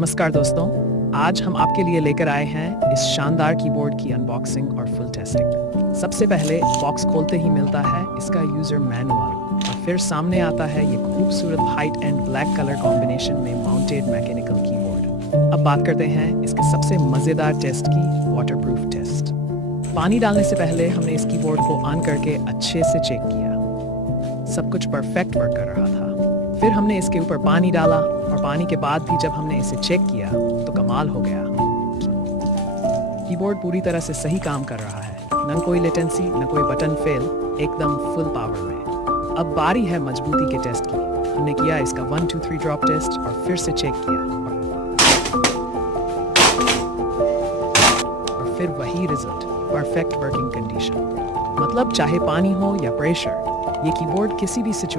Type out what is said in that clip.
नमस्कार दोस्तों, आज हम आपके लिए लेकर आए हैं इस शानदार कीबोर्ड की अनबॉक्सिंग और फुल टेस्टिंग। सबसे पहले बॉक्स खोलते ही मिलता है इसका यूजर मैनुअल और फिर सामने आता है ये खूबसूरत white and black colour combination में माउंटेड मैकेनिकल कीबोर्ड। अब बात करते हैं इसके सबसे मजेदार टेस्ट की, वाटरप्रूफ टेस्ट। पानी डालने से पहले हमने इस कीबोर्ड को ऑन करके अच्छे से चेक किया। सब कुछ परफेक्ट वर्क कर रहा था। फिर हमने इसके ऊपर पानी डाला और पानी के बाद भी जब हमने इसे चेक किया तो कमाल हो गया। कीबोर्ड पूरी तरह से सही काम कर रहा है, न कोई लेटेंसी न कोई बटन फेल, एकदम फुल पावर में। अब बारी है मजबूती के टेस्ट की। हमने किया इसका 1 2 3 ड्रॉप टेस्ट और फिर से चेक किया और फिर वही रिजल्ट, परफेक्ट वर्किंग कंडीशन। मतलब चाहे पानी हो या प्रेशर, ये कीबोर्ड किसी भी सिचुएशन